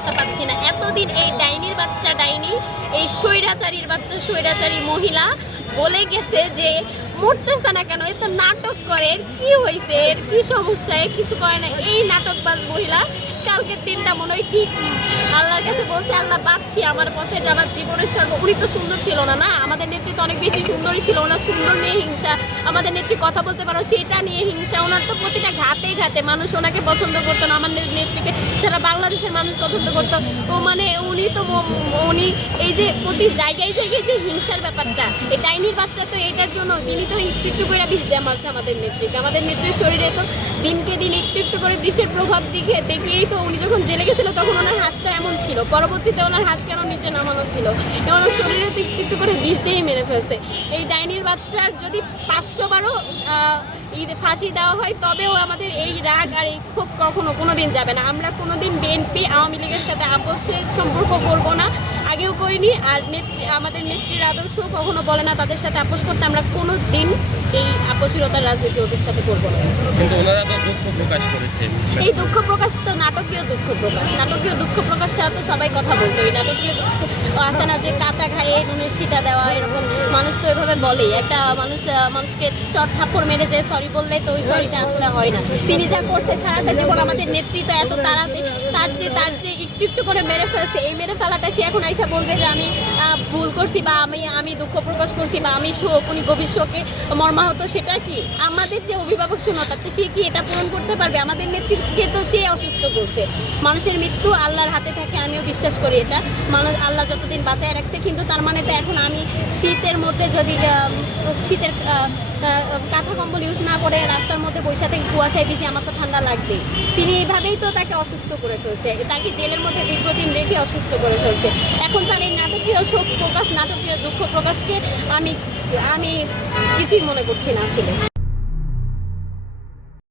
ভাষা পাচ্ছি না। এতদিন এই ডাইনির বাচ্চা ডাইনি, এই স্বৈরাচারীর বাচ্চা স্বৈরাচারী মহিলা বলে গেছে যে মরতেছে না কেন, এ তো নাটক করে, এর কি হয়েছে, এর কি সমস্যা, এ কিছু করে না। এই নাটকবাজ মহিলা কালকে দিনটা মনে হয় ঠিক আল্লাহর কাছে বলছে, আল্লাহ বাঁচছি আমার পথে যাবার জীবনের সর্ব। উনি তো সুন্দর ছিল না, না আমাদের নেত্রী তো অনেক বেশি সুন্দরই ছিল। ওনার সুন্দর নিয়ে হিংসা, আমাদের নেত্রী কথা বলতে পারো সেটা নিয়ে হিংসা। ওনার তো প্রতিটা ঘাতে ঘাতে মানুষ ওনাকে পছন্দ করতো না, আমার নেত্রীকে সারা বাংলাদেশের মানুষ পছন্দ করতো। ও মানে উনি তো উনি এই যে প্রতি জায়গায় জায়গায় যে হিংসার ব্যাপারটা, এই ডাইনির বাচ্চা তো এটার জন্য তিনি তো একটু একটু করে বিষ দিয়ে মারছে আমাদের নেত্রীকে। আমাদের নেত্রীর শরীরে তো দিনকে দিন একটু একটু করে বিষের প্রভাব দেখিয়েই তো উনি যখন জেলে গেছিল তখন ওনার হাতটা এমন ছিল, পরবর্তীতে ওনার হাত কেন নিচে নামানো ছিল, ওনার শরীরে তো একটু একটু করে বিষ দিয়েই মেরে ফেলছে। এই ডাইনির বাচ্চার যদি 500 বারও ফাঁসি দেওয়া হয় তবেও আমাদের এই রাগ আর এই ক্ষোভ কখনো কোনো দিন যাবে না। আমরা কোনো দিন বিএনপি আওয়ামী লীগের সাথে আপোষের সম্পর্ক করবো না, আগেও করিনি। আর আমাদের নেত্রীর আদর্শ কখনো বলে না তাদের সাথে আপোষ করতে। আমরা কোনো দিন এই আপোষীরতার রাজনীতি ওদের সাথে করবো না। কিন্তু ওনারা তো দুঃখ প্রকাশ করেছেন। এই দুঃখ প্রকাশ তো নাটকীয় দুঃখ প্রকাশ, নাটকীয় দুঃখ প্রকাশ ছাড়া তো সবাই কথা বলতো। এই নাটকীয় দুঃখ আসে না যে কাটা খাইয়ে নুনের ছিটা দেওয়া, এরকম মানুষ তো এভাবে বলেই। একটা মানুষকে চট থাপ্পড় মেরে যে সরি বললে তো ওই সরিটা আসলে হয় না। তিনি যা করছে সারাটা জীবন আমাদের নেতৃত্ব এত তাড়াতাড়ি তার যে একটু একটু করে মেরে ফেলছে, এই মেরে ফেলাটা সে এখন আইসা বলবে যে আমি ভুল করছি বা আমি দুঃখ প্রকাশ করছি বা আমি শোক, উনি গভীর শোকে মর্মাহত। সেটা কি আমাদের যে অভিভাবক শূন্যতা, সে কি এটা পূরণ করতে পারবে? আমাদের নেতৃত্বকে তো সে অসুস্থ করছে। মানুষের মৃত্যু আল্লাহর হাতে থাকে, আমিও বিশ্বাস করি এটা। মানুষ আল্লাহ যতদিন বাঁচায় রাখছে, কিন্তু তার মানে তো এখন আমি শীতের মধ্যে যদি শীতের কাঁথা কম্বল ইউজ না করে রাস্তার মধ্যে বৈশা থেকে কুয়াশায় ভিজে আমার তো ঠান্ডা লাগবে। তিনি এইভাবেই তো তাকে অসুস্থ করে ফেলছে, তাকে জেলের মধ্যে দীর্ঘদিন রেখে অসুস্থ করে ফেলছে। এখন তার এই নাটকীয় শোক প্রকাশ, নাটকীয় দুঃখ প্রকাশকে আমি কিছুই মনে করছি না আসলে।